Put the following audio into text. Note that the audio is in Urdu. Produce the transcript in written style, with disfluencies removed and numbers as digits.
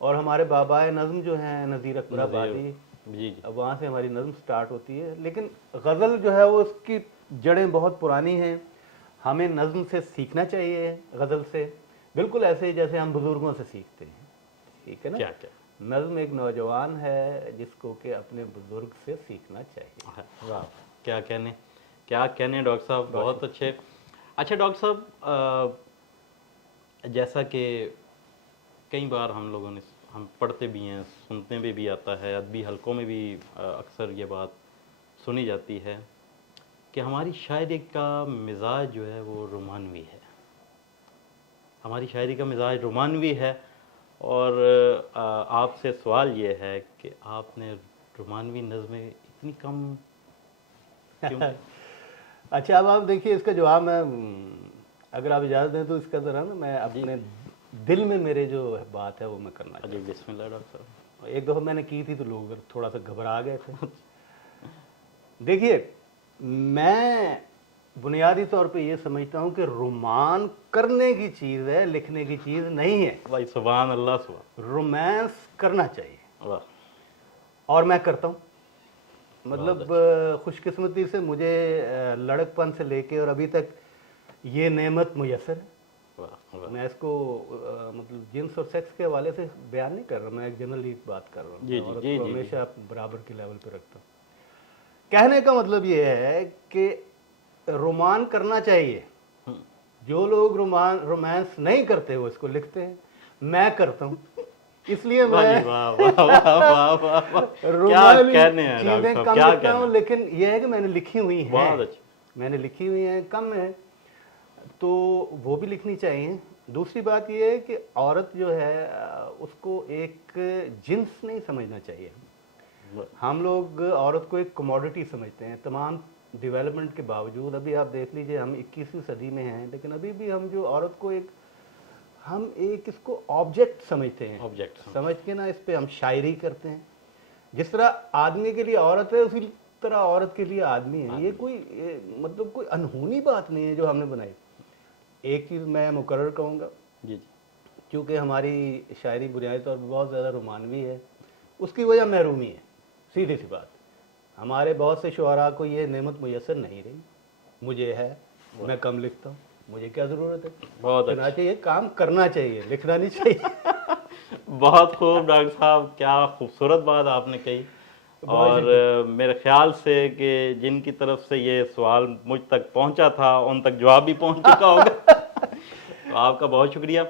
اور ہمارے بابائے نظم جو ہیں نذیر اکبر آبادی، جی وہاں سے ہماری نظم سٹارٹ ہوتی ہے. لیکن غزل جو ہے وہ اس کی جڑیں بہت پرانی ہیں. ہمیں نظم سے سیکھنا چاہیے، غزل سے، بالکل ایسے جیسے ہم بزرگوں سے سیکھتے ہیں. ٹھیک ہے نا؟ کیا کیا نظم ایک نوجوان ہے جس کو کہ اپنے بزرگ سے سیکھنا چاہیے. واہ، کیا کہنے ڈاکٹر صاحب، بہت اچھے. اچھا ڈاکٹر صاحب، جیسا کہ کئی بار ہم پڑھتے بھی ہیں، سنتے بھی آتا ہے، ادبی حلقوں میں بھی اکثر یہ بات سنی جاتی ہے کہ ہماری شاعری کا مزاج جو ہے وہ رومانوی ہے. ہماری شاعری کا مزاج رومانوی ہے. اور آپ سے سوال یہ ہے کہ آپ نے رومانوی نظمیں اتنی کم کیوں؟ اچھا، اب آپ دیکھیے اس کا جواب میں اگر آپ اجازت دیں تو اس کا ذرا نا میں اپنے دل میں میرے جو بات ہے وہ میں کرنا چاہتا ہوں. بسم اللہ ڈاکٹر صاحب. ایک دفعہ میں نے کی تھی تو لوگ تھوڑا سا گھبرا گئے تھے. دیکھیے، میں بنیادی طور پہ یہ سمجھتا ہوں کہ رومان کرنے کی چیز ہے، لکھنے کی چیز نہیں ہے. بھائی سبحان اللہ، سبحان. رومانس کرنا چاہیے، واہ. اور میں کرتا ہوں. مطلب خوش قسمتی سے مجھے لڑک پن سے لے کے اور ابھی تک یہ نعمت میسر ہے. میں اس کو مطلب جنس اور سیکس کے حوالے سے بیان نہیں کر رہا، میں ایک جنرلی بات کر رہا ہوں. عورت کو ہمیشہ برابر کے لیول پہ رکھتا ہوں. کہنے کا مطلب یہ ہے کہ رومان کرنا چاہیے. جو لوگ رومانس نہیں کرتے وہ اس کو لکھتے ہیں. میں کرتا ہوں، اس لیے میں رومانی چیزیں کم لکھتا ہوں. لیکن یہ ہے کہ میں نے لکھی ہوئی ہیں، کم ہے تو وہ بھی لکھنی چاہیے. دوسری بات یہ ہے کہ عورت جو ہے اس کو ایک جنس نہیں سمجھنا چاہیے. ہم لوگ عورت کو ایک کموڈٹی سمجھتے ہیں. تمام ڈیولپمنٹ کے باوجود ابھی آپ دیکھ لیجئے، ہم 21ویں صدی میں ہیں لیکن ابھی بھی ہم جو عورت کو ہم اس کو آبجیکٹ سمجھتے ہیں. سمجھ کے نا اس پہ ہم شاعری کرتے ہیں. جس طرح آدمی کے لیے عورت ہے اسی طرح عورت کے لیے آدمی ہے. یہ کوئی مطلب کوئی انہونی بات نہیں ہے جو ہم نے بنائی. ایک چیز میں مقرر کہوں گا، کیونکہ ہماری شاعری بنیادی طور پر بہت زیادہ رومانوی ہے، اس کی وجہ محرومی ہے. سیدھی سی بات، ہمارے بہت سے شعراء کو یہ نعمت میسر نہیں رہی. مجھے ہے، میں کم لکھتا ہوں، مجھے کیا ضرورت ہے. چنانچہ یہ کام کرنا چاہیے، لکھنا نہیں چاہیے. بہت خوب ڈاکٹر صاحب، کیا خوبصورت بات آپ نے کہی. اور میرے خیال سے کہ جن کی طرف سے یہ سوال مجھ تک پہنچا تھا ان تک جواب بھی پہنچ چکا ہوگا. تو آپ کا بہت شکریہ.